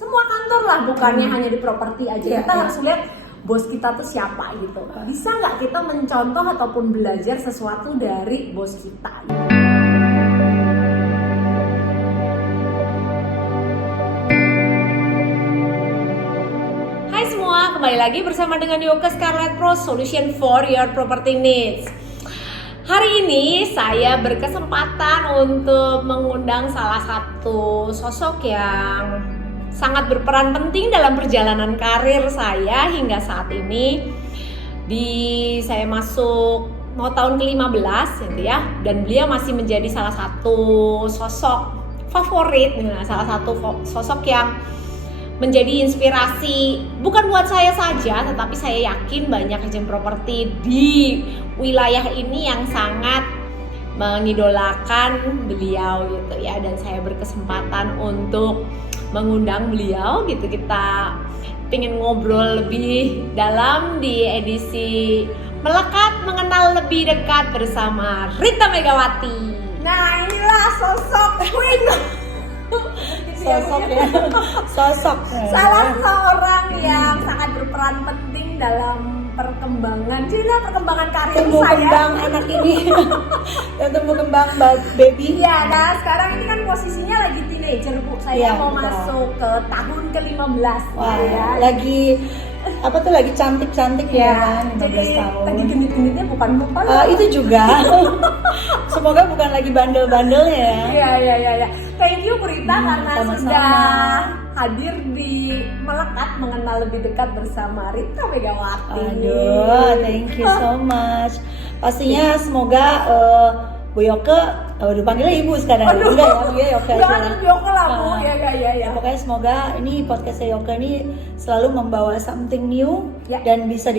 semua kantor lah, bukannya hanya di properti aja. Kita harus lihat bos kita tuh siapa gitu. Bisa nggak kita mencontoh ataupun belajar sesuatu dari bos kita? Hai semua, kembali lagi bersama dengan Yoke Scarlett Pro, Solution for Your Property Needs. Hari ini saya berkesempatan untuk mengundang salah satu sosok yang sangat berperan penting dalam perjalanan karir saya hingga saat ini. Saya masuk mau tahun ke-15 gitu ya, dan beliau masih menjadi salah satu sosok favorit, salah satu sosok yang menjadi inspirasi bukan buat saya saja, tetapi saya yakin banyak agent properti di wilayah ini yang sangat mengidolakan beliau gitu ya. Dan saya berkesempatan untuk mengundang beliau gitu, kita pengen ngobrol lebih dalam di edisi Melekat Mengenal Lebih Dekat bersama Rita Megawati. Nah, inilah sosok Queen. Sosok salah seorang yang sangat berperan penting dalam perkembangan karir saya, anak ini dan tumbuh kembang baby. Ya, nah sekarang ini kan posisinya lagi teenager, Bu. Saya mau masuk ke tahun ke-15. Wah, ya. Lagi lagi cantik-cantik ya, 15 jadi tahun. lagi genit-genitnya bukan lupa. Itu juga. Semoga bukan lagi bandel-bandelnya ya. Iya. Thank you Bu Rita karena sama-sama. sudah hadir di Melekat Mengenal Lebih Dekat bersama Rita Megawati. Aduh, thank you so much. Pastinya semoga Bu Yoke, dipanggilnya Ibu sekarang. Enggak ya, Yoke aja. Yoke lah Bu, ya. Pokoknya semoga ini podcastnya Yoke ini selalu membawa something new dan bisa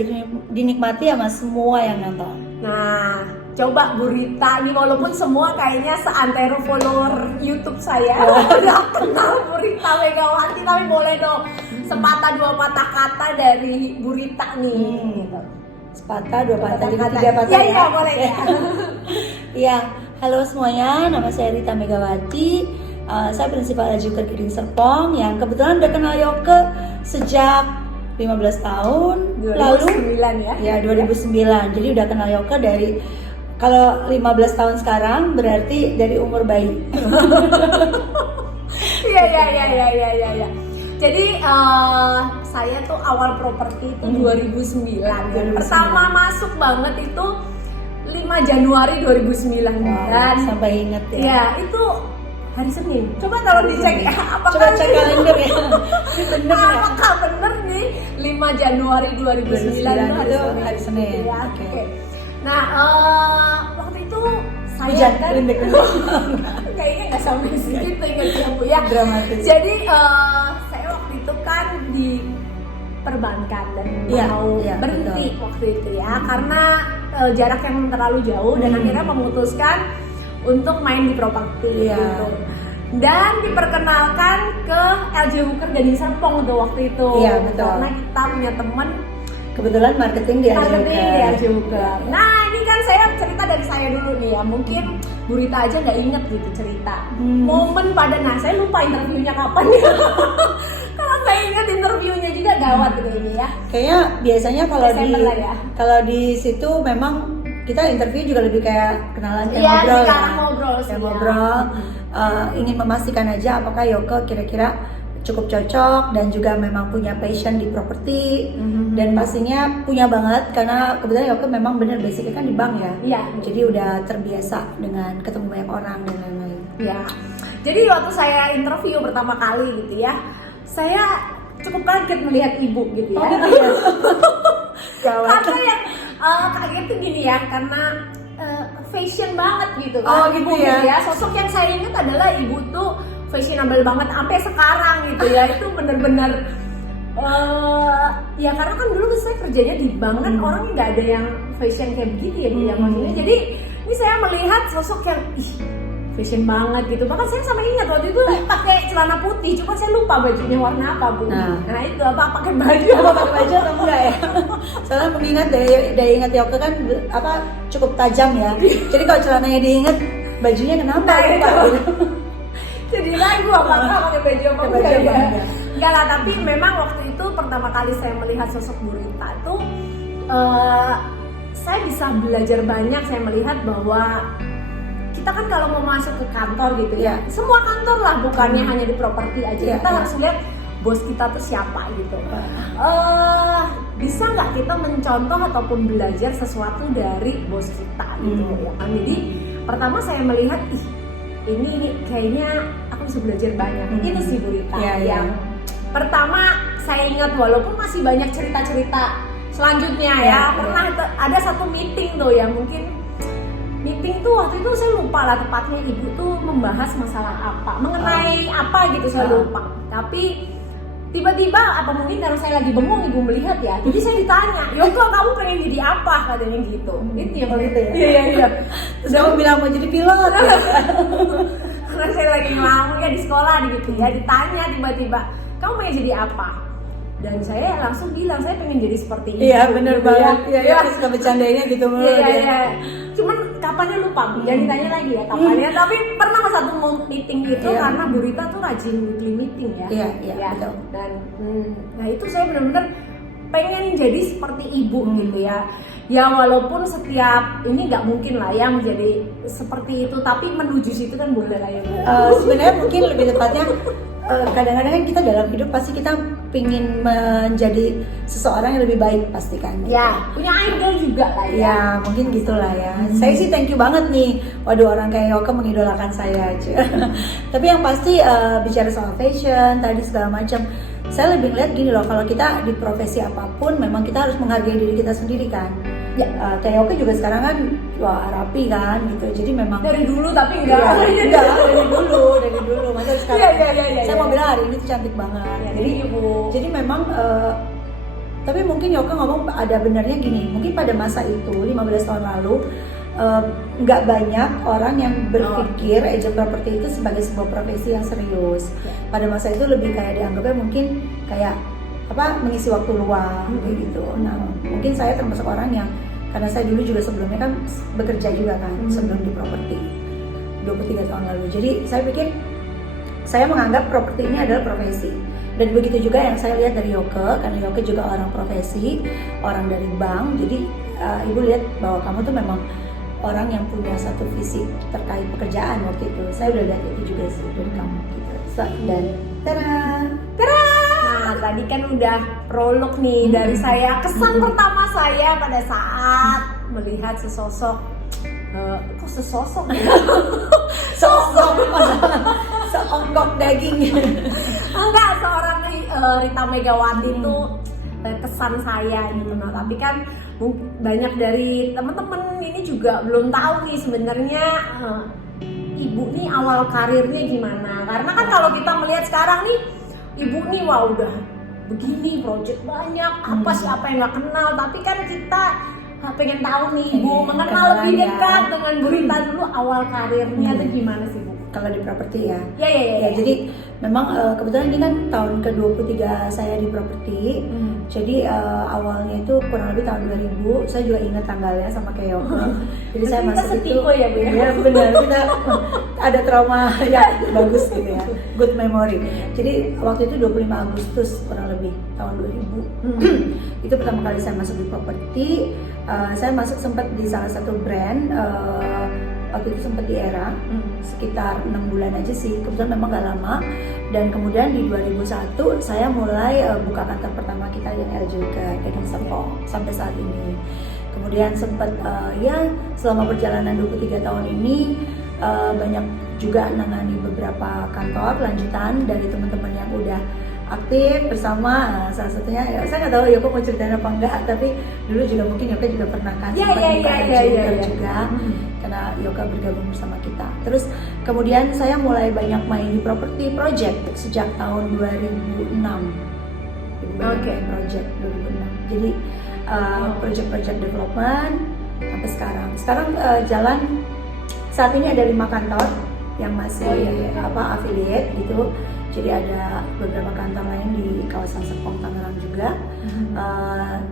dinikmati sama semua yang nonton. Nah, coba Bu Rita nih, walaupun semua kayaknya seantero follower YouTube saya udah kenal Bu Rita Megawati, tapi boleh dong sepatah dua patah kata dari Bu Rita nih. Sepatah dua patah, jadi 3 patah ya. Iya, boleh ya. Iya, halo semuanya, nama saya Rita Megawati. Saya prinsipal Ajuker Keding Serpong yang kebetulan udah kenal Yoke sejak 15 tahun 2009 lalu. ya. Ya, 2009. Jadi udah kenal Yoke dari, kalau 15 tahun sekarang berarti dari umur bayi. Iya. Jadi saya tuh awal properti itu 2009. Pertama masuk banget itu 5 Januari 2009. Dan sampai inget ya. Ya, itu hari Senin. Coba kalau dicek Coba cek kalender ya. Apakah bener nih 5 Januari 2009 itu hari Senin. Ya, Oke. Nah, waktu itu saya Hujan, kan kayaknya nggak sampai segitu ingatnya Bu ya. Dramatis. Jadi saya waktu itu kan di perbankan dan mau berhenti waktu itu ya, karena jarak yang terlalu jauh dan akhirnya memutuskan untuk main di properti gitu. Dan diperkenalkan ke LJ Hooker Gading Serpong tuh waktu itu. Iya, betul. Karena kita punya temen kebetulan marketing di LJ Hooker. Nah, ini kan saya cerita dari saya dulu nih ya. Mungkin Bu Rita aja nggak inget gitu cerita momen pada, saya lupa interviewnya kapan ya. Kalau saya ingat interviewnya juga gawat gitu ini ya. Kayaknya biasanya kalau di situ memang kita interview juga lebih kayak kenalan, ngobrol. Ingin memastikan aja apakah Yoke kira-kira cukup cocok dan juga memang punya passion di properti. Dan pastinya punya banget, karena kebetulan Yoke memang bener basicnya kan di bank ya. Iya. Jadi udah terbiasa dengan ketemu banyak orang dan lain-lain. Ya. Jadi waktu saya interview pertama kali gitu ya, saya cukup kaget melihat ibu gitu ya. Karena yang kaget tuh gini ya, karena fashion banget gitu kan. Gitu ibu ya. Gitu ya. Sosok yang saya ingat adalah ibu tuh fashionable banget sampai sekarang gitu ya. Itu bener-bener ya karena kan dulu saya kerjanya di bank kan orang nggak ada yang fashion kayak begitu ya maksudnya. Jadi ini saya melihat sosok yang fashion banget gitu. Bahkan saya sampai ingat waktu itu pakai celana putih, cuma saya lupa bajunya warna apa Bu. Nah itu pakai baju atau enggak ya? Soalnya mengingat daya ingat Yoke kan cukup tajam ya. Jadi kalau celananya diingat, bajunya kenapa? Jadi ragu apakah pakai baju apa Pakai baju apa enggak? enggak? Enggak lah, tapi memang waktu itu pertama kali saya melihat sosok Bu Rita itu saya bisa belajar banyak. Saya melihat bahwa kita kan kalau mau masuk ke kantor gitu ya, semua kantor lah, bukannya hanya di properti aja, kita harus lihat bos kita tuh siapa gitu. Bisa nggak kita mencontoh ataupun belajar sesuatu dari bos kita gitu ya kan. Jadi pertama saya melihat, ini kayaknya aku bisa belajar banyak. Itu sih Bu Rita yang pertama saya ingat, walaupun masih banyak cerita-cerita selanjutnya pernah ada satu meeting tuh ya, mungkin meeting tuh waktu itu saya lupa lah tepatnya ibu tuh membahas masalah apa, mengenai apa gitu saya lupa. Tapi tiba-tiba apa mungkin karena saya lagi bengong, ibu melihat ya, jadi saya ditanya, Yoko kamu pengen jadi apa, katanya gitu. Itu ya gitu ya. Iya. Terus kamu bilang mau jadi pilot ya? Karena saya lagi ngelamun ya di sekolah gitu ya, ditanya tiba-tiba kamu pengen jadi apa, dan saya langsung bilang saya pengen jadi seperti itu. Iya benar banget. Iya suka bercandainya gitu mulu. Iya. Cuman kapannya lupa, jangan ditanya lagi ya kapannya. Tapi pernah satu meeting itu karena Bu Rita tuh rajin weekly meeting ya. Iya betul. Dan nah itu saya benar-benar pengen jadi seperti ibu gitu ya. Ya walaupun setiap ini nggak mungkin lah ya menjadi seperti itu, tapi menuju situ kan boleh lah ya. Sebenarnya mungkin lebih tepatnya kadang-kadang kan kita dalam hidup pasti kita pingin menjadi seseorang yang lebih baik pasti kan. Ya, punya idol juga lah ya. Ya mungkin gitulah ya. Saya sih thank you banget nih. Waduh, orang kayak Yoka mengidolakan saya aja. Tapi yang pasti bicara soal fashion tadi segala macam, saya lebih ngeliat gini loh, kalau kita di profesi apapun memang kita harus menghargai diri kita sendiri kan. Ya, kayak Yoka juga sekarang kan rapi kan gitu. Jadi memang dari dulu tapi enggak. Enggak, dari dulu. Masa sekarang. Iya. Saya mau bilang hari ini tuh cantik banget. Ya, jadi memang tapi mungkin Yoka ngomong ada benarnya gini. Mungkin pada masa itu 15 tahun lalu nggak banyak orang yang berpikir agent property itu sebagai sebuah profesi yang serius. Pada masa itu lebih kayak dianggapnya mungkin kayak mengisi waktu luang kayak gitu. Nah mungkin saya termasuk orang yang, karena saya dulu juga sebelumnya kan bekerja juga kan sebelum di properti 23 tahun lalu. Jadi saya pikir saya menganggap properti ini adalah profesi. Dan begitu juga yang saya lihat dari Yoke, karena Yoke juga orang profesi, orang dari bank. Jadi ibu lihat bahwa kamu tuh memang orang yang punya satu visi terkait pekerjaan waktu itu. Saya udah lihat itu juga sih dari kamu gitu. Dan tada! Nah, tadi kan udah prolog nih dari saya. Kesan pertama saya pada saat melihat sesosok kok sesosok ya? Seonggok daging. Enggak, seorang Rita Megawati itu kesan saya gitu. Nah, tapi kan banyak dari teman-teman ini juga belum tahu nih sebenarnya ibu nih awal karirnya gimana. Karena kan kalau kita melihat sekarang nih, ibu nih wah udah begini, project banyak, siapa yang nggak kenal. Tapi kan kita pengen tahu nih ibu mengenal lebih dekat dengan Bu Rita dulu, awal karirnya tuh gimana sih Bu? Kalau di properti ya. Ya. Jadi memang kebetulan ini kan tahun ke-23 saya di properti. Jadi awalnya itu kurang lebih tahun 2000. Saya juga ingat tanggalnya sama kayak Yoka. Jadi saya masuk itu. Ya Bu ya. Ya benar, kita ada trauma ya bagus gitu ya. Good memory. Jadi waktu itu 25 Agustus kurang lebih tahun 2000. Itu pertama kali saya masuk di properti. Saya masuk sempat di salah satu brand. Waktu itu sempat di era sekitar 6 bulan aja sih, kebetulan memang gak lama. Dan kemudian di 2001 saya mulai buka kantor pertama kita yang LJK Gading Serpong sampai saat ini. Kemudian sempat selama perjalanan 23 tahun ini banyak juga menangani beberapa kantor lanjutan dari teman-teman yang udah aktif bersama. Salah satunya saya nggak tahu Yoka mau ceritain apa enggak, tapi dulu juga mungkin Yoka juga pernah kasih juga karena Yoka bergabung bersama kita. Terus kemudian saya mulai banyak main di property project sejak tahun 2006. Project 2006. Jadi project development sampai sekarang. Sekarang jalan saat ini ada 5 kantor yang masih affiliate gitu. Jadi ada beberapa kantor lain di kawasan Serpong Tangerang juga.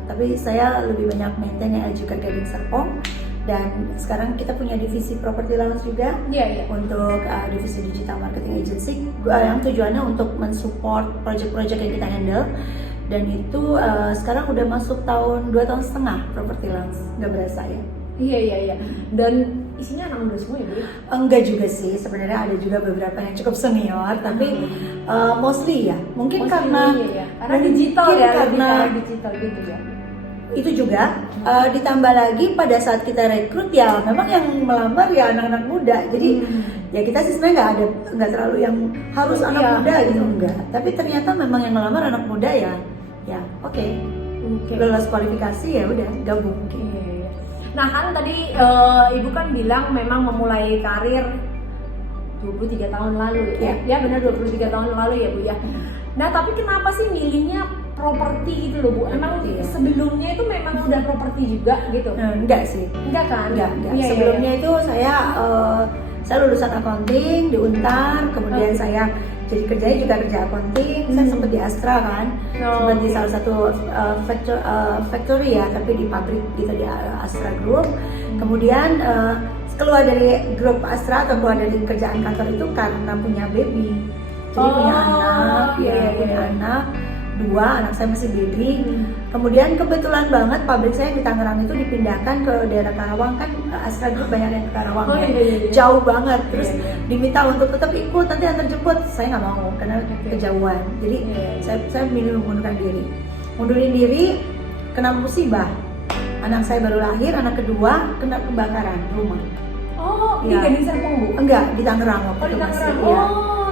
Tapi saya lebih banyak maintain yang LJK Gading Serpong. Dan sekarang kita punya divisi property lounge juga. Iya. Untuk divisi digital marketing agency yang tujuannya untuk mensupport project-project yang kita handle. Dan itu sekarang udah masuk 2 tahun setengah property lounge, nggak berasa ya. Iya. Dan isinya anak muda semua ya Bu? Enggak juga sih, sebenarnya ada juga beberapa yang cukup senior, tapi mostly ya. Mungkin karena digital mungkin ya, karena digital gitu ya. Itu juga ditambah lagi pada saat kita rekrut ya memang yang melamar ya anak-anak muda. Jadi ya kita sih sebenarnya nggak terlalu yang harus anak muda gitu, enggak. Tapi ternyata memang yang melamar anak muda ya oke. Lolos kualifikasi ya udah gabung. Iya. Nah kan tadi Ibu kan bilang memang memulai karir 23 tahun lalu ya? Ya benar 23 tahun lalu ya Bu ya. Nah tapi kenapa sih milihnya properti gitu loh Bu? Emang sebelumnya itu memang udah properti juga gitu? Enggak sih. Enggak kan? Enggak. Sebelumnya itu saya lulusan accounting di Untar, kemudian saya jadi kerjanya juga kerja accounting. Saya sempat di Astra kan, sempat di salah satu factory ya, tapi di pabrik gitu di Astra Group. Kemudian keluar dari grup Astra atau keluar dari kerjaan kantor itu karena punya baby. Jadi punya anak 2, anak saya masih baby. Kemudian kebetulan banget pabrik saya yang di Tangerang itu dipindahkan ke daerah Karawang, kan Astra Group banyak yang ke Karawang jauh banget. Terus diminta untuk tetap ikut, nanti antar jemput. Saya nggak mau karena kejauhan. Jadi saya milih mundurin diri, kena musibah. Anak saya baru lahir, anak kedua kena kebakaran rumah. Di Gading Serpong Bu? Enggak, di Tangerang waktu itu masih.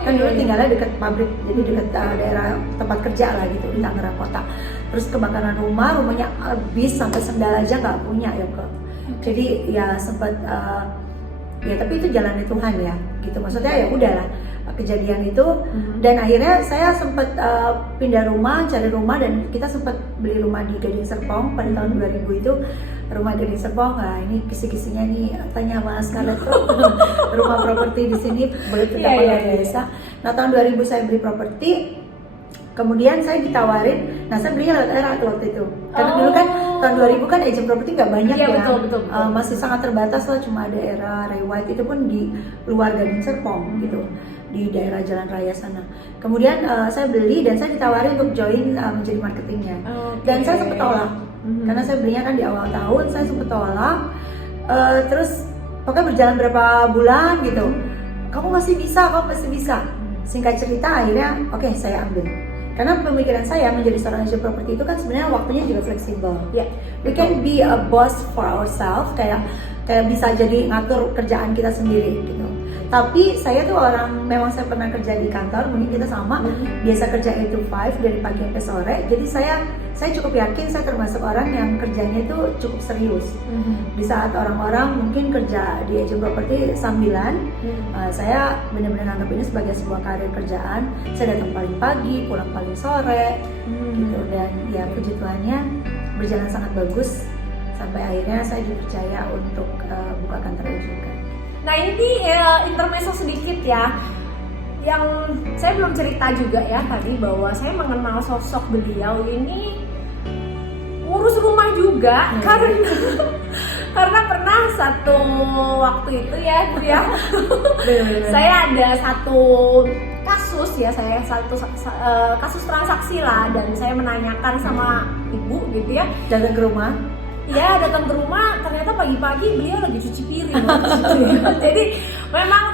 Kan dulu tinggalnya dekat pabrik, jadi dekat daerah tempat kerja lah gitu di Tangerang kota. Terus kebakaran rumahnya habis sampai sendal aja nggak punya ya kok. Jadi ya sempat ya tapi itu jalannya Tuhan ya gitu, maksudnya ya udahlah kejadian itu. Dan akhirnya saya sempat pindah rumah, cari rumah, dan kita sempat beli rumah di Gading Serpong pada tahun 2000 itu. Rumah Gading Serpong, ini kisi-kisinya nih tanya Mas Scarlett rumah properti di sini begitu luar biasa. Nah tahun 2000 saya beli properti, kemudian saya ditawarin, saya belinya lewat era waktu itu. Karena dulu kan tahun 2000 kan agent properti nggak banyak ya, betul. Masih sangat terbatas lah, cuma ada era Ray White, itu pun di luar Gading Serpong gitu, di daerah Jalan Raya sana. Kemudian saya beli dan saya ditawarin untuk join menjadi marketingnya. Dan saya sempat tolak. Karena saya belinya kan di awal tahun, saya sempat tolak. Terus pokoknya berjalan berapa bulan gitu, kamu masih bisa. Singkat cerita akhirnya oke, saya ambil. Karena pemikiran saya menjadi seorang agent property itu kan sebenarnya waktunya juga fleksibel. We can be a boss for ourselves, kayak bisa jadi ngatur kerjaan kita sendiri gitu. Tapi saya tuh memang saya pernah kerja di kantor, mungkin kita sama, biasa kerja 8 to 5 dari pagi sampai sore. Jadi saya cukup yakin saya termasuk orang yang kerjanya itu cukup serius. Di saat orang-orang mungkin kerja di agent property sambilan, saya benar-benar anggap ini sebagai sebuah karir kerjaan. Saya datang paling pagi, pulang paling sore, gitu. Dan ya puji Tuhannya berjalan sangat bagus sampai akhirnya saya dipercaya untuk buka kantor juga. Nah ini intermezzo sedikit ya, yang saya belum cerita juga ya tadi bahwa saya mengenal sosok beliau ini ngurus rumah juga karena pernah satu waktu itu ya Bu ya, saya ada satu kasus ya, kasus transaksi lah, dan saya menanyakan sama Ibu gitu ya, datang ke rumah. Iya, datang ke rumah, ternyata pagi-pagi beliau lagi cuci piring. Jadi memang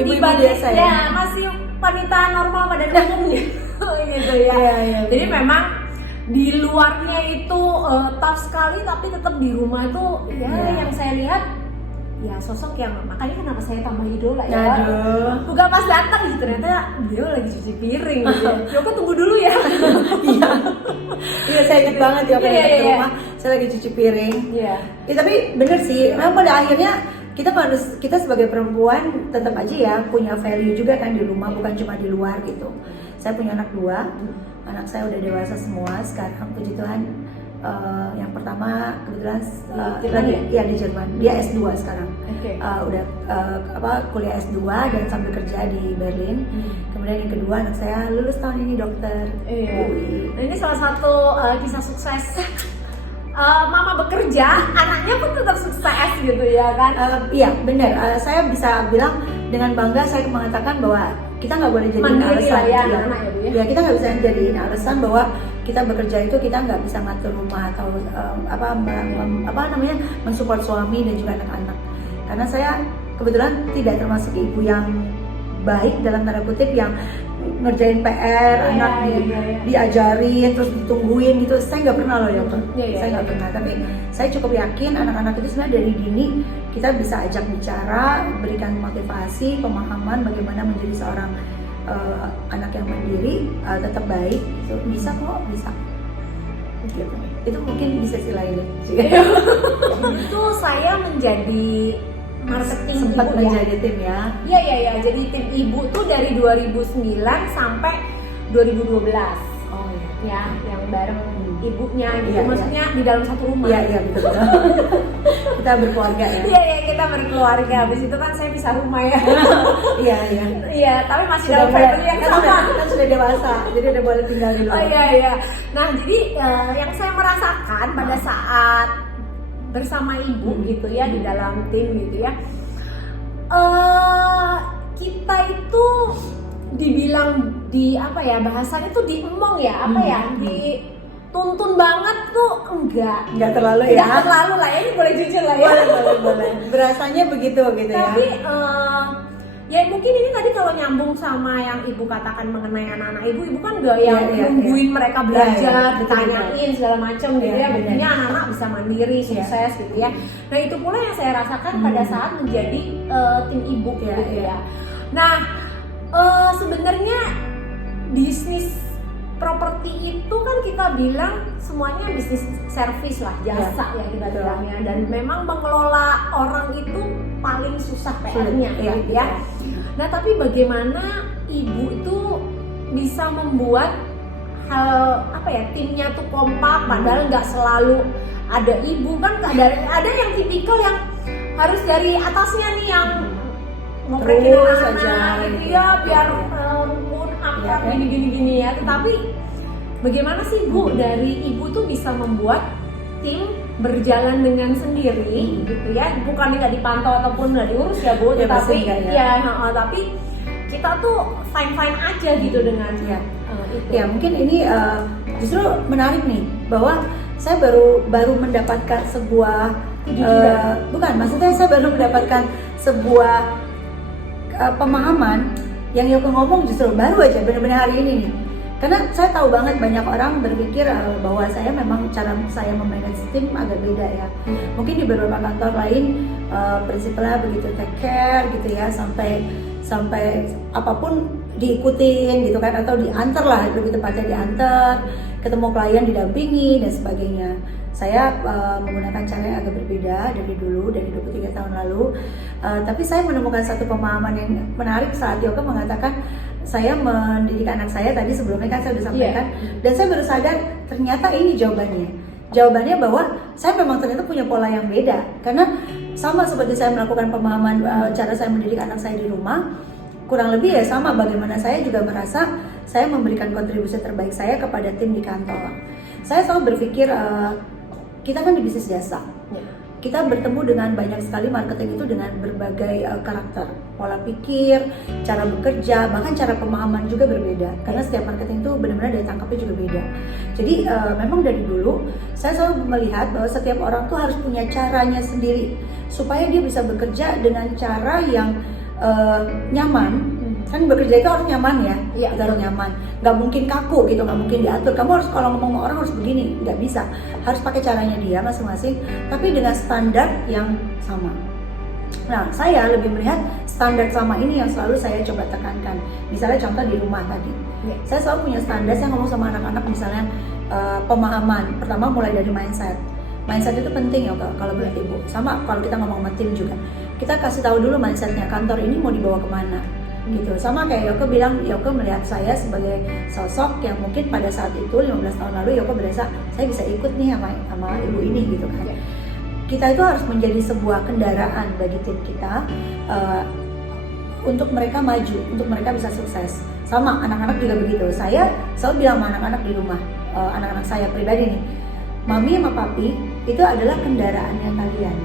ibu-ibu biasa ya masih wanita normal pada umumnya gitu ya. Jadi memang di luarnya itu tough sekali, tapi tetap di rumah itu yang saya lihat ya sosok yang, makanya kenapa saya tambah idola ya. Bukan pas datang gitu, ternyata beliau lagi cuci piring gitu ya. Yoko tunggu dulu ya. Iya, saya ingat banget ya ke rumah, saya lagi cuci piring. Ya, tapi bener sih, memang pada akhirnya kita sebagai perempuan tetap aja ya punya value juga kan di rumah, bukan cuma di luar gitu. Saya punya anak 2, anak saya udah dewasa semua sekarang, puji Tuhan. Yang pertama kebetulan di Jerman, dia S2 sekarang. Udah kuliah S2 dan sambil kerja di Berlin. Kemudian yang kedua anak saya lulus tahun ini dokter. Nah, ini salah satu kisah sukses mama bekerja, anaknya pun tetap sukses gitu ya kan? Iya benar. Saya bisa bilang dengan bangga saya mengatakan bahwa kita nggak boleh jadiin Mandiri alasan lah ya anak-anak ya Bu ya. Ya kita nggak bisa jadiin alasan bahwa kita bekerja itu kita nggak bisa ngatur rumah atau apa namanya mensupport suami dan juga anak-anak. Karena saya kebetulan tidak termasuk ibu yang baik dalam tanda kutip yang ngerjain PR, anak diajarin terus ditungguin gitu. Saya nggak pernah loh ya, saya nggak pernah. Tapi saya cukup yakin anak-anak itu sebenarnya dari dini kita bisa ajak bicara, berikan motivasi, pemahaman bagaimana menjadi seorang anak yang mandiri, tetap baik. So, bisa kok, bisa. Gitu. Itu mungkin bisa sih lain. Itu saya menjadi marketing sempat ibu menjadi tim ya. Iya. Jadi tim ibu tuh dari 2009 sampai 2012. Oh iya. Ya, yang bareng ibunya gitu. Iya, Maksudnya di dalam satu rumah. Iya betul. Kita berkeluarga ya. Iya, kita berkeluarga. Habis itu kan saya pisah rumah ya. Iya. Iya, tapi masih dalam family yang sama. Kan sudah dewasa, jadi udah boleh tinggal di luar. Oh iya. Nah, jadi yang saya merasakan pada saat bersama ibu gitu ya di dalam tim gitu ya, kita itu dibilang di apa ya bahasanya tuh diemong ya apa ya dituntun banget tuh enggak terlalu ya. Enggak terlalu lah ya, ini boleh jujur lah ya. Boleh. Berasanya begitu gitu ya. Tapi ya mungkin ini tadi kalau nyambung sama yang ibu katakan mengenai anak-anak ibu kan gak yang nungguin mereka belajar, ditanyain segala macam gitu ya. Buktinya anak-anak bisa mandiri, sukses gitu ya. Nah itu pula yang saya rasakan pada saat menjadi tim ibu gitu ya. Nah sebenarnya bisnis properti itu kan kita bilang semuanya bisnis service lah, jasa ya kita bilangnya, dan memang mengelola orang itu paling susah PR-nya gitu ya. Nah tapi bagaimana ibu itu bisa membuat hal apa ya timnya tuh kompak, padahal nggak selalu ada ibu kan, ada yang tipikal yang harus dari atasnya nih yang ngoprekin anak gitu ya biar rukun akrab gini ya. Tetapi bagaimana sih Bu dari ibu tuh bisa membuat tim berjalan dengan sendiri gitu ya, bukan nggak dipantau ataupun nggak diurus ya Bu, tapi tapi kita tuh fine aja gitu dengan itu. Ya mungkin ini justru menarik nih bahwa saya baru mendapatkan sebuah bukan, maksudnya saya baru mendapatkan sebuah pemahaman yang Yoko ngomong justru baru aja benar-benar hari ini nih. Karena saya tahu banget banyak orang berpikir bahwa saya memang cara saya memanage tim agak beda ya. Mungkin di beberapa kantor lain prinsipnya begitu take care gitu ya, sampai apapun diikutin gitu kan, atau diantar lah, lebih tepatnya diantar, ketemu klien didampingi dan sebagainya. Saya menggunakan cara yang agak berbeda dari dulu, dari 23 tahun lalu. Tapi saya menemukan satu pemahaman yang menarik saat Yoko mengatakan saya mendidik anak saya tadi sebelumnya kan saya sudah sampaikan, dan saya baru sadar ternyata ini jawabannya bahwa saya memang ternyata punya pola yang beda. Karena sama seperti saya melakukan pemahaman cara saya mendidik anak saya di rumah, kurang lebih ya sama bagaimana saya juga merasa saya memberikan kontribusi terbaik saya kepada tim di kantor. Saya selalu berpikir kita kan di bisnis jasa. Kita bertemu dengan banyak sekali marketing itu dengan berbagai karakter, pola pikir, cara bekerja, bahkan cara pemahaman juga berbeda. Karena setiap marketing itu benar-benar daya tangkapnya juga beda. Jadi memang dari dulu saya selalu melihat bahwa setiap orang tuh harus punya caranya sendiri supaya dia bisa bekerja dengan cara yang nyaman. Kan bekerja itu harus nyaman ya, kita harus nyaman. Nggak mungkin kaku gitu, nggak mungkin diatur. Kamu harus kalau ngomong sama orang harus begini, nggak bisa. Harus pakai caranya dia masing-masing, tapi dengan standar yang sama. Nah, saya lebih melihat standar sama ini yang selalu saya coba tekankan. Misalnya contoh di rumah tadi, saya selalu punya standar. Saya ngomong sama anak-anak misalnya pemahaman. Pertama mulai dari mindset. Mindset itu penting ya kalau buat ibu. Sama kalau kita ngomong sama tim juga. Kita kasih tahu dulu mindsetnya, kantor ini mau dibawa kemana. Gitu. Sama kayak Yoko bilang, Yoko melihat saya sebagai sosok yang mungkin pada saat itu 15 tahun lalu Yoko berasa saya bisa ikut nih sama ibu ini gitu kan. Kita itu harus menjadi sebuah kendaraan bagi tim kita untuk mereka maju, untuk mereka bisa sukses. Sama anak-anak juga begitu. Saya selalu bilang sama anak-anak di rumah, anak-anak saya pribadi nih, mami sama papi itu adalah kendaraannya kalian.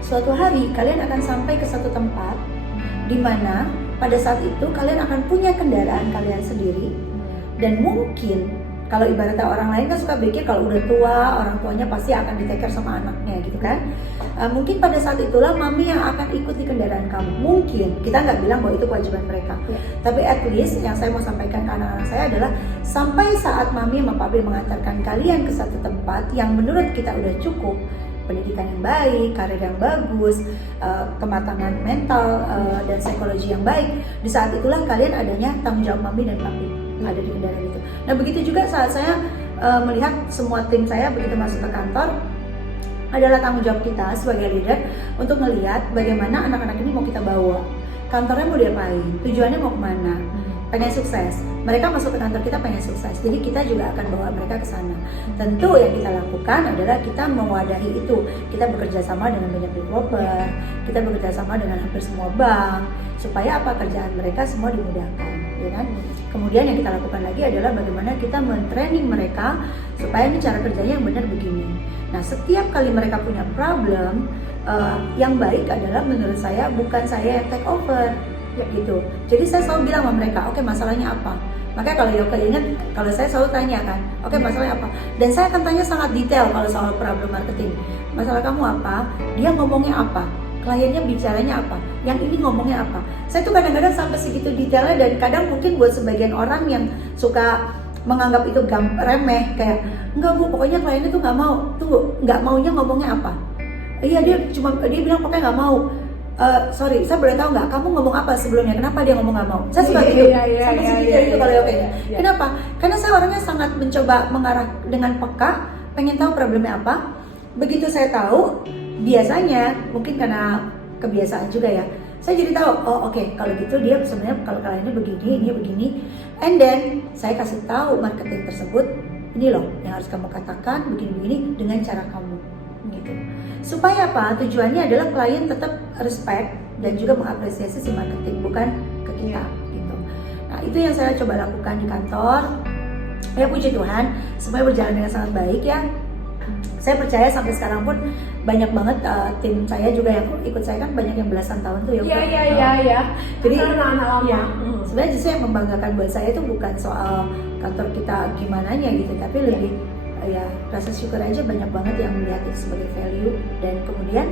Suatu hari kalian akan sampai ke satu tempat di mana pada saat itu kalian akan punya kendaraan kalian sendiri, dan mungkin kalau ibaratnya orang lain kan suka pikir kalau udah tua orang tuanya pasti akan di-take care sama anaknya gitu kan. Mungkin pada saat itulah mami yang akan ikut di kendaraan kamu. Mungkin kita nggak bilang bahwa itu kewajiban mereka, tapi at least yang saya mau sampaikan ke anak-anak saya adalah sampai saat mami sama papi mengantarkan kalian ke satu tempat yang menurut kita udah cukup, pendidikan yang baik, karir yang bagus, kematangan mental dan psikologi yang baik, di saat itulah kalian adanya tanggung jawab mami dan papi ada di kendaraan itu. Nah begitu juga saat saya melihat semua tim saya begitu masuk ke kantor, adalah tanggung jawab kita sebagai leader untuk melihat bagaimana anak-anak ini mau kita bawa, kantornya mau diapain, tujuannya mau kemana, pengen sukses. Mereka masuk ke kantor kita pengen sukses, jadi kita juga akan bawa mereka ke sana. Tentu yang kita lakukan adalah kita mewadahi itu. Kita bekerja sama dengan banyak developer, kita bekerja sama dengan hampir semua bank, supaya apa, kerjaan mereka semua dimudahkan, ya kan? Kemudian yang kita lakukan lagi adalah bagaimana kita men-training mereka supaya ini cara kerjanya yang benar begini. Nah, setiap kali mereka punya problem, yang baik adalah menurut saya bukan saya yang take over, ya gitu. Jadi saya selalu bilang sama mereka, oke, masalahnya apa? Makanya kalau Yoke ingat, kalau saya selalu tanya kan, oke, masalahnya apa? Dan saya akan tanya sangat detail kalau soal problem marketing. Masalah kamu apa? Dia ngomongnya apa? Kliennya bicaranya apa? Yang ini ngomongnya apa? Saya tuh kadang-kadang sampai segitu detailnya, dan kadang mungkin buat sebagian orang yang suka menganggap itu remeh, kayak enggak bu, pokoknya kliennya tuh nggak mau. Tunggu, nggak maunya ngomongnya apa? Iya, dia bilang pokoknya nggak mau. Sorry, saya boleh tahu nggak kamu ngomong apa sebelumnya? Kenapa dia ngomong nggak mau? Saya suka gitu. Sampai segitu itu kalau Yoke. Kenapa? Karena saya orangnya sangat mencoba mengarah dengan peka, pengen tahu problemnya apa. Begitu saya tahu, biasanya mungkin karena kebiasaan juga ya, saya jadi tahu, oh oke, kalau gitu dia sebenarnya kalau kliennya begini, dia begini, and then saya kasih tahu marketing tersebut, ini loh yang harus kamu katakan begini-begini dengan cara kamu, gitu. Supaya apa? Tujuannya adalah klien tetap respect dan juga mengapresiasi si marketing, bukan ke kita, gitu. Nah itu yang saya coba lakukan di kantor. Ya puji Tuhan, semuanya berjalan dengan sangat baik ya. Saya percaya sampai sekarang pun banyak banget tim saya juga yang ikut saya, kan banyak yang belasan tahun tuh ya. Iya. Jadi anak-anak lama. Ya, sebenarnya justru yang membanggakan buat saya itu bukan soal kantor kita gimana nya gitu, tapi lebih ya rasa syukur aja banyak banget yang melihat itu sebagai value, dan kemudian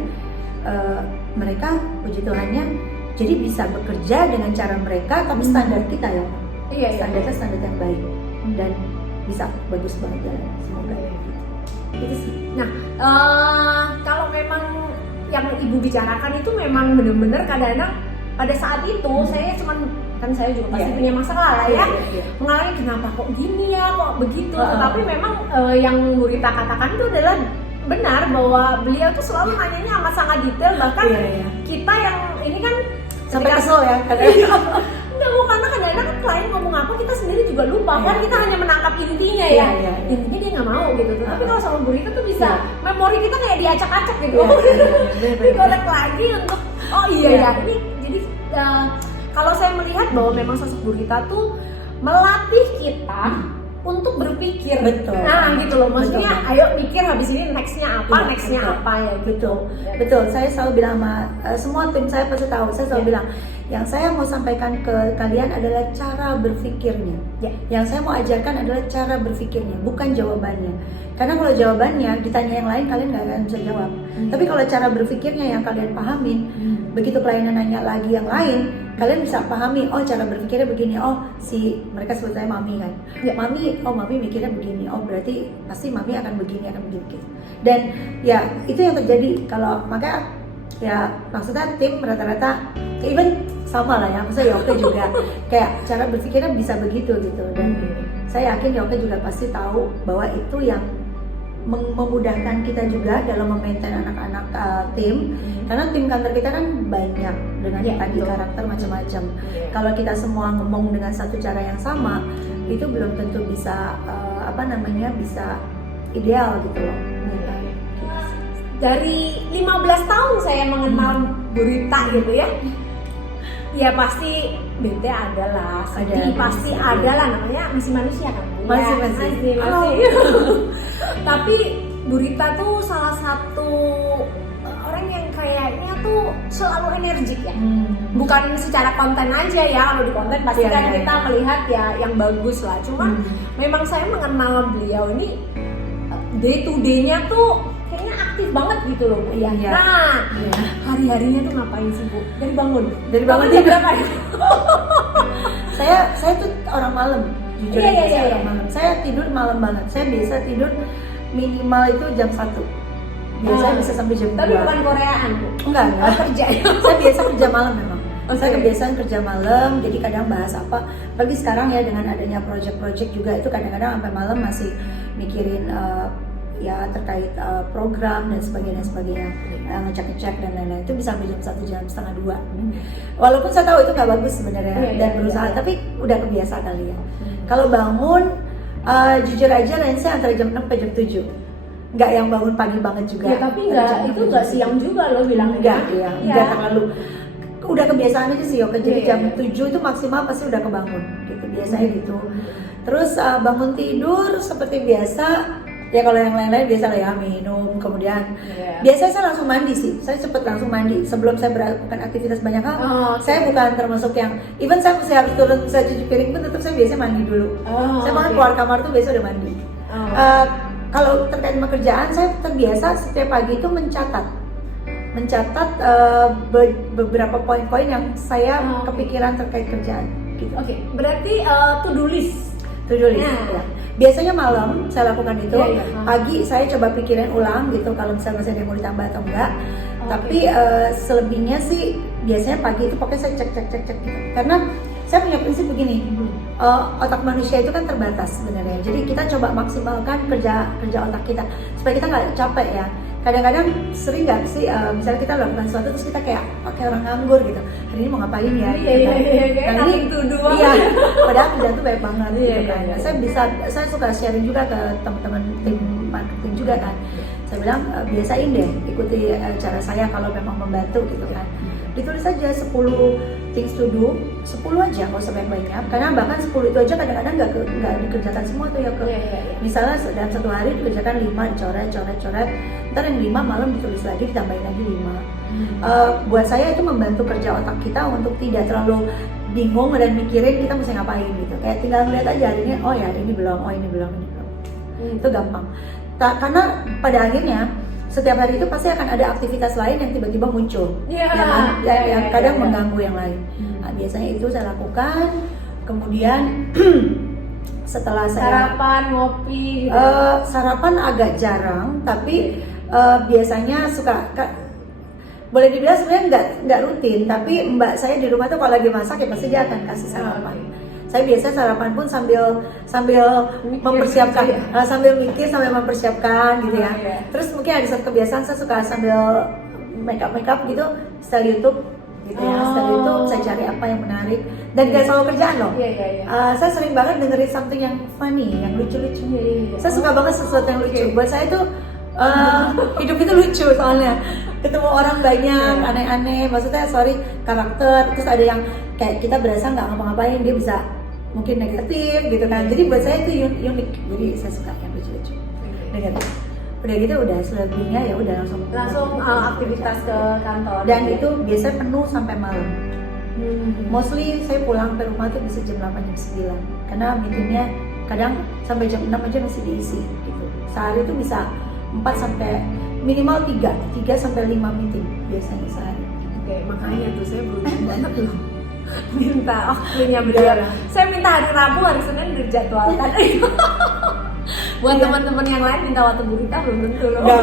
mereka puji Tuhannya jadi bisa bekerja dengan cara mereka tapi standar kita ya. Iya. Standarnya standar yang baik dan bisa bagus banget jalan. Semoga ya. Gitu sih. Nah, kalau memang yang ibu bicarakan itu memang benar-benar kadang-kadang pada saat itu saya saya juga pasti punya masalah lah ya, mengalami kenapa kok gini ya, kok begitu. Tetapi memang yang Bu Rita katakan itu adalah benar, bahwa beliau tuh selalu nanyanya amat sangat detail, bahkan kita yang ini kan sampai kesel ya enggak, Bu, karena kadang-kadang klien ngomong apa kita sendiri juga lupa, kan kita hanya menangkap intinya ya. Intinya dia nggak mau gitu. Tapi kalau sama Bu Rita tuh bisa memori kita kayak diacak-acak gitu. Digoreng lagi untuk ini. Jadi kalau saya melihat bahwa memang sosok Bu Rita tuh melatih kita untuk berpikir. Betul. Nah gitu loh, maksudnya ayo mikir habis ini nextnya apa, apa ya gitu. Betul. Saya selalu bilang sama semua tim saya pasti tahu, saya selalu bilang yang saya mau sampaikan ke kalian adalah cara berpikirnya. Yang saya mau ajarkan adalah cara berpikirnya, bukan jawabannya. Karena kalau jawabannya ditanya yang lain kalian nggak akan bisa jawab. Tapi kalau cara berpikirnya yang kalian pahamin, begitu kliennya nanya lagi yang lain, kalian bisa pahami, oh cara berpikirnya begini, oh si mereka sebutnya mami kan, mami mikirnya begini, oh berarti pasti mami akan begini gitu. Dan ya itu yang terjadi. Kalau makanya ya maksudnya tim rata-rata even sama lah ya, maksudnya Yoke juga kayak cara berpikirnya bisa begitu gitu. Dan saya yakin Yoke juga pasti tahu bahwa itu yang memudahkan kita juga dalam memaintain anak-anak tim, karena tim kantor kita kan banyak dengan tadi karakter macam-macam. Kalau kita semua ngomong dengan satu cara yang sama, itu belum tentu bisa bisa ideal gitu loh. Dari 15 tahun saya mengenal Bu Rita gitu ya. Ya pasti bete adalah, sedih pasti adalah, namanya masih manusia kan. Masih. Tapi Bu Rita tuh salah satu orang yang kayaknya tuh selalu energik ya. Bukan secara konten aja ya, kalau di konten pasti Iya, kan iya, kita iya. melihat ya yang bagus lah. Cuma memang saya mengenal beliau ini day to day-nya tuh kayaknya aktif banget gitu loh Bu. Iya, iya. Nah, Iya. hari-harinya tuh ngapain sih Bu? Dari bangun Bangun jam tidur. berapa ya? Saya tuh orang malam, jujur Iya, aja, iya, saya iya. orang malam. Saya tidur malam banget. Saya biasa tidur minimal itu jam 1. Biasanya bisa sampai jam 2. Tapi bukan Koreaan Bu. Enggak. Kerja. Saya biasa kerja malam memang. Oke. Saya kebiasaan kerja malam, jadi kadang bahas apa. Apalagi sekarang ya dengan adanya project-project juga itu kadang-kadang sampai malam masih mikirin ya terkait program dan sebagainya, ngecek-ngecek dan lain-lain. Itu bisa sampai jam 1, jam setengah 2. Walaupun saya tahu itu nggak bagus sebenarnya Iya, dan iya, berusaha, iya. tapi udah kebiasa kali ya. Kalau bangun, jujur aja range-nya antara jam 6 sampai jam 7. Nggak yang bangun pagi banget juga. Ya tapi Antara jam 6 itu sampai nggak jam siang 7. juga loh bilangnya. Enggak, iya, Iya. enggak terlalu. Udah kebiasaan aja sih Yoke, jadi Iya, jam iya. 7 itu maksimal pasti udah kebangun gitu, biasanya gitu. Terus bangun tidur seperti biasa, ya kalau yang lain-lain biasa lah ya, minum, kemudian Iya. biasanya saya langsung mandi sih, saya cepet langsung mandi sebelum saya melakukan aktivitas banyak hal. Oh, oke. Saya bukan termasuk yang, even saya mesti harus turun, saya cuci piring pun tetap saya biasanya mandi dulu. Oh, Saya bahkan oke. keluar kamar tuh biasa udah mandi. Oh. Kalau terkait sama kerjaan, saya terbiasa setiap pagi itu mencatat beberapa poin-poin yang saya Oh, oke. kepikiran terkait kerjaan gitu. Oke, berarti to do list. To-do list, Nah. ya. Biasanya malam saya lakukan itu. Iya, iya. Pagi saya coba pikirin ulang gitu kalau misalnya masih ada yang mau ditambah atau enggak. Oke. Tapi selebihnya sih biasanya pagi itu pokoknya saya cek gitu. Karena saya punya prinsip begini, otak manusia itu kan terbatas sebenarnya. Jadi kita coba maksimalkan kerja otak kita supaya kita nggak capek ya. Kadang-kadang sering nggak sih, misalnya kita lakukan sesuatu terus kita kayak orang nganggur gitu. Hari ini mau ngapain ya? Iya, iya, iya, kayak Nah, ini nothing to do iya, aja. padahal kerjaan tuh banyak banget Iya, gitu iya, kan. iya. Saya suka sharing juga ke teman-teman tim marketing juga kan. Saya bilang biasain deh ikuti cara saya kalau memang membantu gitu kan. Ditulis aja 10 things to do, 10 aja nggak usah banyak-banyak. Karena bahkan 10 itu aja kadang-kadang nggak dikerjakan semua tuh ya ke. Iya, iya, iya. Misalnya dalam satu hari dikerjakan 5, dicoret. Ntar yang 5 malam ditulis lagi, ditambahin lagi 5. Buat saya itu membantu kerja otak kita untuk tidak terlalu bingung dan mikirin kita mesti ngapain gitu. Kayak tinggal ngeliat aja hari ini, oh ya hari ini belum, oh ini belum. Itu gampang. Karena pada akhirnya setiap hari itu pasti akan ada aktivitas lain yang tiba-tiba muncul, Iya, yang iya, kadang iya. mengganggu yang lain. Nah, biasanya itu saya lakukan. Kemudian setelah saya Sarapan, ngopi gitu. sarapan agak jarang, tapi biasanya suka boleh dibilang sebenarnya nggak rutin, tapi mbak saya di rumah tuh kalau lagi masak ya pasti dia akan kasih sarapan. Saya biasa sarapan pun sambil Mikir mempersiapkan, gitu ya? sambil mikir, sambil mempersiapkan gitu ya. Oh, iya. Terus mungkin ada satu kebiasaan saya suka sambil make up gitu, style YouTube gitu ya. Style YouTube saya cari apa yang menarik dan gak selalu kerjaan loh. Iya, iya, iya. Saya sering banget dengerin something yang funny, yang lucu-lucu. Iya, iya, iya. Saya suka banget sesuatu yang lucu. Oke. Buat saya tuh hidup itu lucu soalnya. Ketemu orang banyak, aneh-aneh. Maksudnya karakter. Terus ada yang kayak kita berasa nggak ngapa-ngapain, dia bisa mungkin negatif gitu kan. Jadi buat saya itu unik. Jadi saya suka yang lucu-lucu. Negatif. Udah gitu udah selebihnya ya udah langsung aktivitas ke kantor. Dan itu biasanya penuh sampai malam. Mostly saya pulang ke rumah tuh bisa jam 8 jam 9 karena meetingnya kadang sampai jam 6 aja masih diisi gitu. Sehari itu bisa 4 sampai minimal 3 sampai 5 meeting biasanya sehari. Oke, makanya tuh saya beruntung banget loh minta waktunya beliau. Saya minta hari Rabu, hari Senin dijadwalkan. Buat Iya. teman-teman yang lain minta waktu Bu Rita belum tentu loh. Enggak.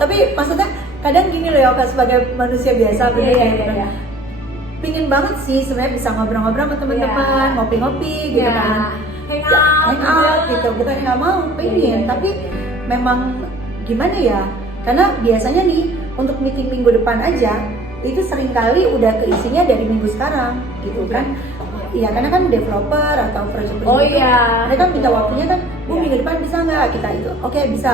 Tapi maksudnya kadang gini loh ya Kak, sebagai manusia biasa bener Iya, kayak iya, gitu. iya. Pingin banget sih sebenarnya bisa ngobrol-ngobrol sama teman-teman, Iya. ngopi-ngopi gitu Iya. kan. Hang Out gitu, bukan nggak mau, pengen, Iya. tapi memang gimana ya? Karena biasanya nih untuk meeting minggu depan aja itu seringkali udah keisinya dari minggu sekarang gitu kan. Iya, karena kan developer atau project Oh itu, iya. mereka minta waktunya kan, Bu Iya. minggu depan bisa nggak kita itu? Oke bisa,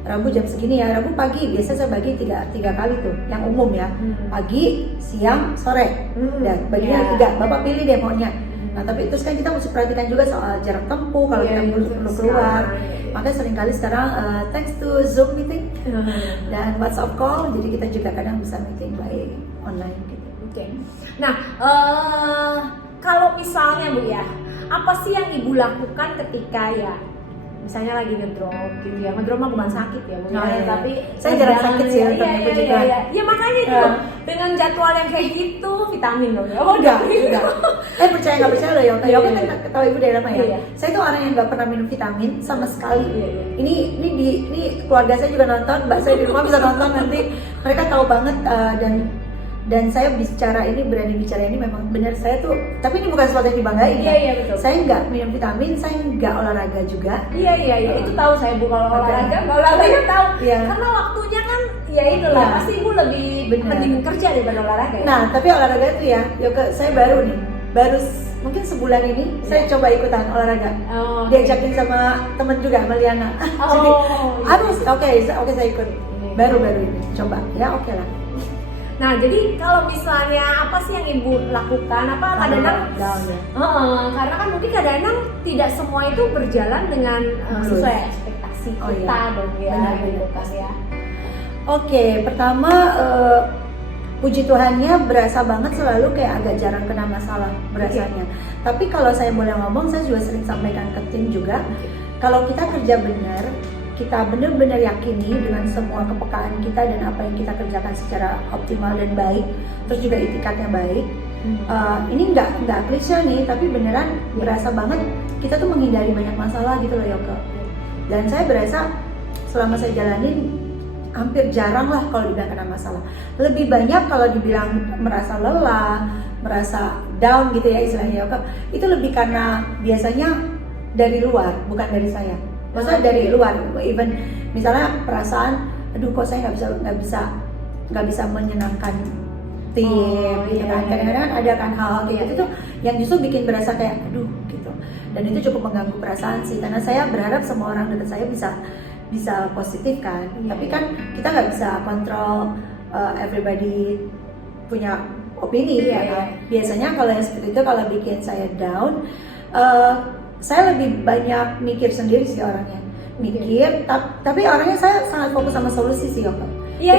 Rabu jam segini ya, Rabu pagi biasa saya bagi tiga kali tuh, yang umum ya, pagi, siang, sore, dan baginya Iya. 3, Bapak pilih deh maunya. Nah tapi terus kan kita mesti perhatikan juga soal jarak tempuh kalau Iya, kita perlu keluar. sekarang. Makanya seringkali sekarang thanks to Zoom meeting dan WhatsApp call, jadi kita juga kadang bisa meeting by online gitu. Oke. Nah, kalau misalnya Bu ya, apa sih yang Ibu lakukan ketika ya misalnya lagi ngedrop gitu ya? Ngedrop mah bukan sakit ya Bu ya, Oh, iya. tapi Saya jarang sakit sih, iya, tapi iya, juga. iya. Ya makanya itu dengan jadwal yang kayak gitu vitamin dong ya. Oh, Enggak. Percaya nggak percaya loh Yoka. Yoka kan Iya. ketahui ibu dari lama ya. Iya. Saya tuh orang yang nggak pernah minum vitamin sama sekali. Iya, iya. Ini keluarga saya juga nonton, mbak saya di rumah bisa nonton nanti. Mereka tahu banget dan saya berani bicara ini memang benar saya tuh. Tapi ini bukan sesuatu yang dibanggain. Iya, ya. iya, betul. Saya nggak minum vitamin, saya nggak olahraga juga. Iya, itu tahu saya Bu kalau Oke. olahraga tahu. Iya. Karena waktunya kan ya itulah Iya. pasti Ibu lebih Benar. mending kerja daripada olahraga ya. Nah, tapi olahraga itu ya, Yoka, saya baru mungkin sebulan ini saya coba ikutan olahraga. Oh, oke. Diajakin sama temen juga, Maliana. Oh, Jadi, iya. harus oke saya ikut. Baru ini coba ya, oke lah. Nah, jadi kalau misalnya apa sih yang Ibu lakukan? Apa kadang-kadang down ya. karena kan mungkin kadang-kadang tidak semua itu berjalan dengan Mulus. sesuai ekspektasi Oh, kita iya. dong ya, Benar, gitu benar. kan ya. Oke, pertama puji Tuhannya berasa banget selalu kayak agak jarang kena masalah berasanya. Tapi kalau saya boleh ngomong, saya juga sering sampaikan ke tim juga, kalau kita kerja benar, kita benar-benar yakini dengan semua kepekaan kita dan apa yang kita kerjakan secara optimal dan baik, terus juga itikadnya baik. Ini nggak klise nih, tapi beneran berasa banget kita tuh menghindari banyak masalah gitu loh Yoka. Dan saya berasa selama saya jalanin hampir jarang lah kalau dibilang kena masalah. Lebih banyak kalau dibilang merasa lelah, merasa down gitu ya istilahnya Yoka. Itu lebih karena biasanya dari luar, bukan dari saya. Maksudnya dari luar, even misalnya perasaan, aduh kok saya nggak bisa menyenangkan tim, gitu kan. Kadang-kadang ada kan hal-hal kayak gitu tuh yang justru bikin berasa kayak aduh gitu. Dan itu cukup mengganggu perasaan sih, karena saya berharap semua orang dekat saya bisa positif kan. Tapi kan kita nggak bisa kontrol everybody punya opini ya kan. Biasanya kalau yang seperti itu kalau bikin saya down, saya lebih banyak mikir sendiri sih orangnya, tapi orangnya saya sangat fokus sama solusi sih Yoka. Iya.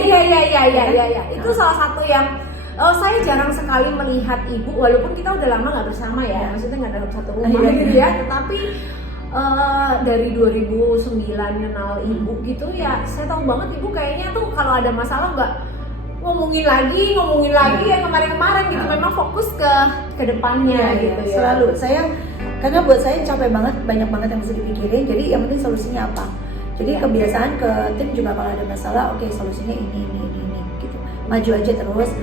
Itu salah satu yang saya jarang sekali melihat Ibu, walaupun kita udah lama nggak bersama ya, maksudnya nggak dalam satu rumah gitu ya, tetapi dari 2009 kenal Ibu gitu ya, saya tahu banget Ibu kayaknya tuh kalau ada masalah nggak ngomongin lagi yang kemarin-kemarin gitu, memang fokus ke depannya gitu ya. Selalu saya, karena buat saya capek banget, banyak banget yang mesti dipikirin, jadi yang penting solusinya apa. Jadi kebiasaan ke tim juga kalau ada masalah, oke, solusinya ini gitu, maju aja terus.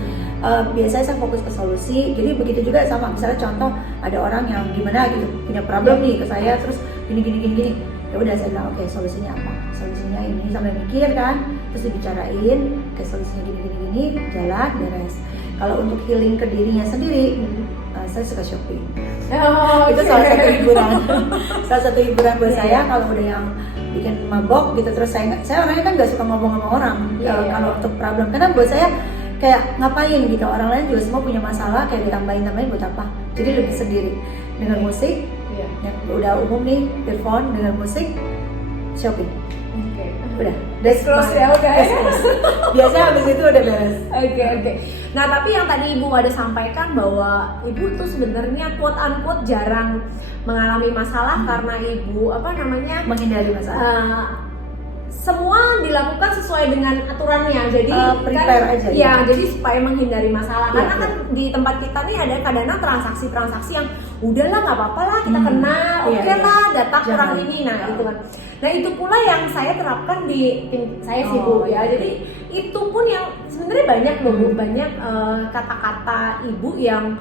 Biasanya saya fokus ke solusi, jadi begitu juga sama misalnya contoh ada orang yang gimana gitu punya problem nih ke saya, terus gini, ya udah saya bilang oke, solusinya apa, solusinya ini, sambil mikir kan, terus dibicarain ke solusinya gini, jalan beres. Kalau untuk healing ke dirinya sendiri, saya suka shopping. Itu salah satu hiburan buat saya. Kalau udah yang bikin mabok gitu, terus saya orangnya kan nggak suka ngomong sama orang kalau untuk problem, karena buat saya kayak ngapain gitu, orang lain juga semua punya masalah, kayak ditambahin buat apa, jadi lebih sendiri dengan musik yang udah umum nih, earphone dengan musik, shopping, udah Close ya, udah ya. biasanya habis itu udah beres. Oke. Nah, tapi yang tadi Ibu ada sampaikan bahwa Ibu tuh sebenarnya quote unquote jarang mengalami masalah karena Ibu menghindari masalah. Semua dilakukan sesuai dengan aturannya, jadi prepare aja ya, jadi supaya menghindari masalah. Karena Iya. kan di tempat kita nih ada kadang-kadang transaksi yang udahlah nggak apa-apa lah kita kenal, oke lah data kurang ini, nah itu kan. Nah itu pula yang saya terapkan di tim saya sih Bu ya. Jadi itu pun yang sebenarnya banyak loh Bu, banyak kata-kata Ibu yang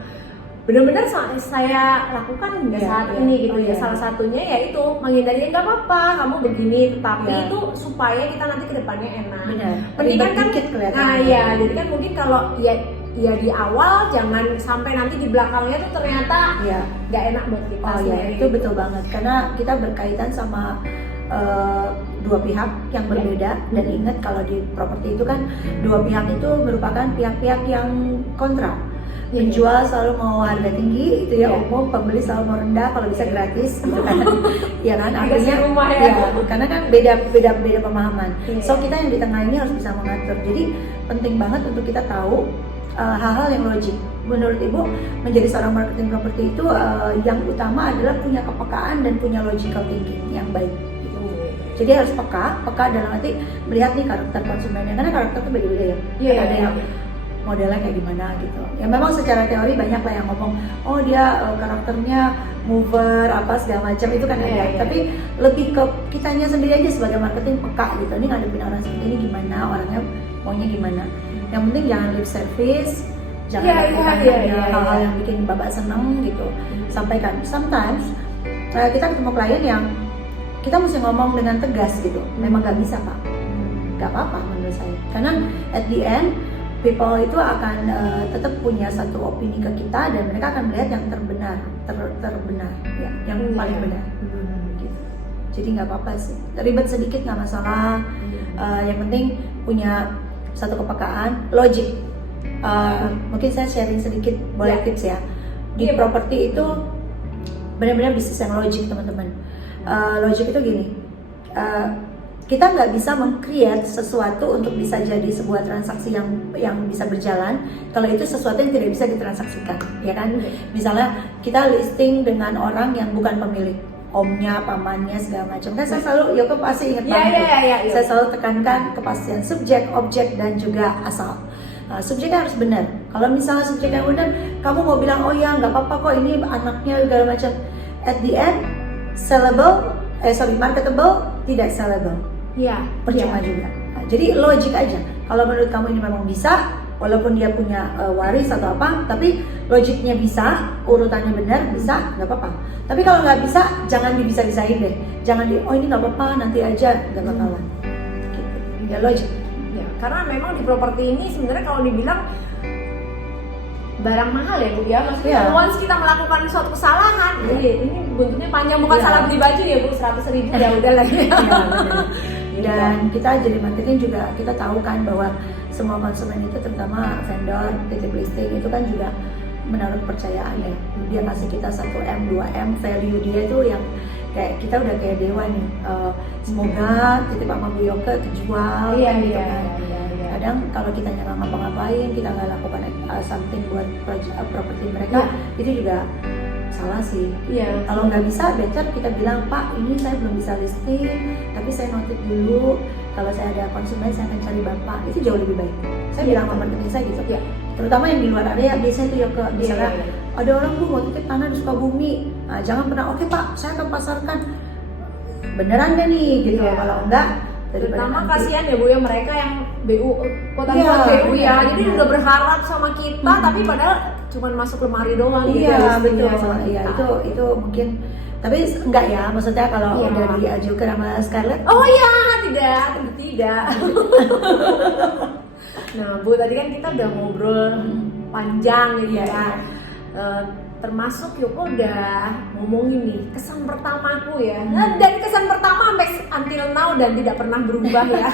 benar-benar saya lakukan hingga saat ini gitu ya. Salah satunya yaitu menghindari nggak apa-apa kamu begini, tetapi itu supaya kita nanti kedepannya enak. Mendingan kan, nah ya, jadi kan mungkin kalau ya di awal jangan sampai nanti di belakangnya tuh ternyata nggak enak buat kita sendiri. Itu betul banget, karena kita berkaitan sama dua pihak yang berbeda. Dan ingat kalau di properti itu kan dua pihak itu merupakan pihak-pihak yang kontra. Penjual selalu mau harga tinggi, itu ya Iya. umum. Pembeli selalu mau rendah, kalau bisa gratis, gitu kan? Ya kan, Dikasih artinya rumah ya. ya, karena kan beda pemahaman. Iya. So kita yang di tengah ini harus bisa mengatur. Jadi penting banget untuk kita tahu hal-hal yang logik. Menurut Ibu, menjadi seorang marketing properti itu yang utama adalah punya kepekaan dan punya logical thinking yang baik. Gitu. Jadi harus peka dalam arti melihat nih karakter konsumennya, karena karakter itu beda-beda ya. Iya, Kan ada iya. yang modelnya kayak gimana gitu. Ya memang secara teori banyak lah yang ngomong, oh dia karakternya mover apa segala macam, itu kan Iya, ada. iya. Tapi lebih ke kitanya sendiri aja sebagai marketing peka gitu. Ini ngadepin orang seperti ini gimana, orangnya maunya gimana. Yang penting jangan lip service, jangan Iya, lakukan iya, iya, hal-hal iya. yang bikin Bapak seneng gitu. Sampaikan. Sometimes kita ketemu klien yang kita mesti ngomong dengan tegas gitu. Memang gak bisa Pak, gak apa-apa menurut saya. Karena at the end people itu akan tetap punya satu opini ke kita dan mereka akan melihat yang terbenar ya, yang paling benar. Gitu. Jadi nggak apa-apa sih, ribet sedikit nggak masalah. Yang penting punya satu kepekaan, logik. Mungkin saya sharing sedikit, boleh tips ya. Di Iya, Bu. properti itu benar-benar bisnis yang logik teman-teman. Logik itu gini, kita nggak bisa meng-create sesuatu untuk bisa jadi sebuah transaksi yang bisa berjalan kalau itu sesuatu yang tidak bisa ditransaksikan, ya kan? Misalnya kita listing dengan orang yang bukan pemilik, omnya, pamannya, segala macam. Kan saya selalu, Yoko pasti ingat Iya, banget. iya. Saya selalu tekankan kepastian subjek, objek, dan juga asal. Subjeknya harus benar. Kalau misalnya subjeknya benar, kamu mau bilang, oh ya nggak apa-apa kok ini anaknya segala macam. At the end, marketable, tidak sellable. Iya. Percuma juga. Nah, jadi logik aja. Kalau menurut kamu ini memang bisa, walaupun dia punya waris atau apa, tapi logiknya bisa, urutannya benar, bisa, nggak apa-apa. Tapi kalau nggak bisa, jangan dibisa-bisain deh. Jangan oh ini nggak apa-apa, nanti aja, nggak bakalan. Gitu. Ya logik. Ya, karena memang di properti ini sebenarnya kalau dibilang barang mahal ya Bu ya, maksudnya Iya. once kita melakukan suatu kesalahan, ini buntutnya panjang, bukan Iya. salah beli baju ya Bu, 100.000 ya udah lah ya. Iya, benar. Dan kita jadi marketing juga kita tahu kan bahwa semua konsumen itu terutama vendor, titip listing itu kan juga menaruh kepercayaan ya. Dia kasih kita 1M, 2M, value dia itu yang kayak kita udah kayak dewa nih. Semoga titip sama Bu Yoke kejual. Iya, kan, gitu iya, kan. iya. Kadang kalau kita nggak ngapa-ngapain, kita nggak lakukan something buat properti mereka, itu juga salah sih. Iya. Kalau nggak bisa, better kita bilang, Pak, ini saya belum bisa listing, tapi saya notit dulu. Kalau saya ada konsumen, saya akan cari Bapak. Itu jauh lebih baik. Saya Iya. bilang sama marketing saya gitu. Iya. Terutama yang di luar area, biasanya tuh ya ke misalnya Iya. ada orang Bu mau titip tanah di Sukabumi. Nah, jangan pernah, oke Pak, saya akan pasarkan. Beneran gak nih? Gitu. Iya. Kalau enggak, daripada Terutama nanti. kasihan ya Bu ya mereka yang BU kota Iya, BU ya. benar, Jadi benar. udah berharap sama kita tapi padahal cuma masuk lemari doang gitu ya Iya listingnya betul, sama iya kita. itu mungkin, tapi enggak ya, maksudnya kalau Iya. udah diajukan sama Scarlett. Oh iya, tidak. Nah Bu, tadi kan kita udah ngobrol panjang gitu Iya, ya. Termasuk Yoko udah ngomongin nih kesan pertamaku ya. Nah, dari kesan pertama sampai until now dan tidak pernah berubah ya.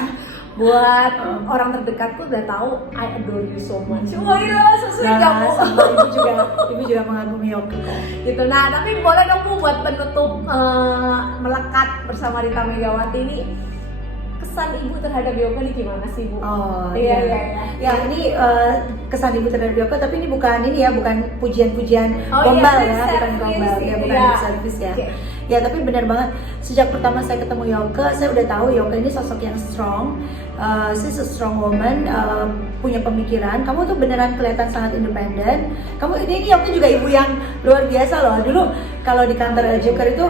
Buat orang terdekatku udah tahu I adore you so much. Wah iya, sesuai kamu. Sama ibu juga mengagumi Yoke kok. Gitu. Nah, tapi boleh dong Bu buat penutup melekat bersama Rita Megawati ini, kesan Ibu terhadap Yoko ini gimana sih Bu? Oh Iya. Ya ini kesan ibu terhadap Yoko, tapi ini bukan pujian-pujian Oh, gombal iya, ya, bukan service gombal ya, gitu bukan ya. lip service ya. Oke. Ya tapi benar banget, sejak pertama saya ketemu Yoke, saya udah tahu Yoke ini sosok yang strong. She's a strong woman, punya pemikiran. Kamu tuh beneran kelihatan sangat independen. Kamu ini Yoke juga ibu yang luar biasa loh. Dulu kalau di kantor Joker itu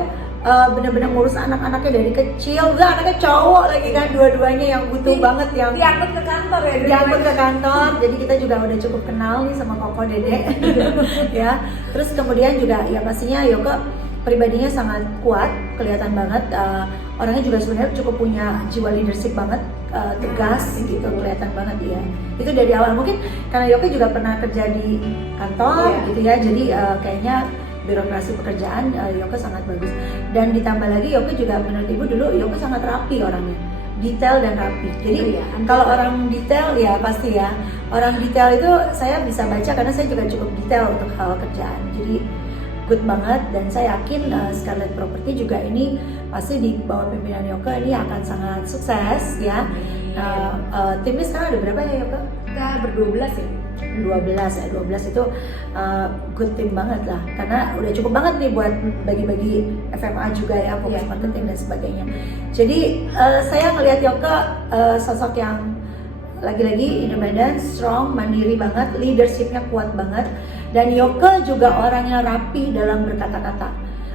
bener-bener ngurus anak-anaknya dari kecil. Udah anaknya cowok lagi kan, dua-duanya yang butuh banget, yang Diangkut ke kantor ya? diangkut ke kantor. Jadi kita juga udah cukup kenal nih sama Koko Dede. Ya. Terus kemudian juga ya pastinya Yoke pribadinya sangat kuat, kelihatan banget. Orangnya juga sebenarnya cukup punya jiwa leadership banget, tegas gitu, kelihatan banget ya. Itu dari awal, mungkin karena Yoke juga pernah kerja di kantor gitu ya. Jadi kayaknya birokrasi pekerjaan Yoke sangat bagus. Dan ditambah lagi Yoke juga menurut ibu dulu Yoke sangat rapi orangnya. detail dan rapi. Jadi Oh iya, kalau orang detail ya pasti ya, orang detail itu saya bisa baca karena saya juga cukup detail untuk hal kerjaan. Jadi good banget, dan saya yakin Scarlett Property juga ini pasti di bawah pimpinan Yoke ini akan sangat sukses ya. Timnya sekarang ada berapa ya Yoke? Kita ber-12 ya. 12 ya, 12 itu good team banget lah, karena udah cukup banget nih buat bagi-bagi FMA juga ya, fokus marketing dan sebagainya. Jadi saya ngelihat Yoke sosok yang lagi-lagi independen, strong, mandiri banget, leadershipnya kuat banget, dan Yoke juga orangnya rapi dalam berkata-kata.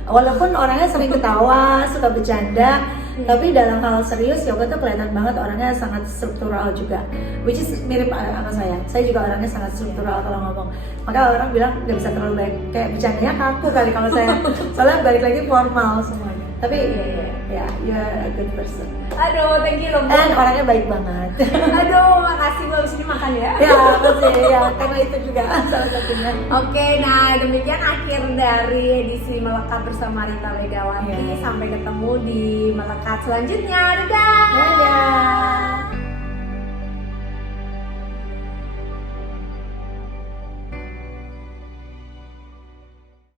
Walaupun orangnya sering ketawa, suka bercanda, tapi dalam hal serius Yoke tuh kelihatan banget orangnya sangat struktural juga, which is mirip sama saya. Saya juga orangnya sangat struktural kalau ngomong. Maka orang bilang nggak bisa terlalu baik, kayak bercandanya kaku kali kalau saya. Soalnya balik lagi formal semuanya. Tapi ya, you're a good person. Aduh, thank you loh Bu. Dan orangnya baik banget. Aduh, makasih Bu, abis ini makan ya. Ya, makasih ya, karena itu juga salah satunya. Oke, nah demikian akhir dari edisi Melekat bersama Rita Legawati. Sampai ketemu di Melekat selanjutnya. Dadah. Dadah.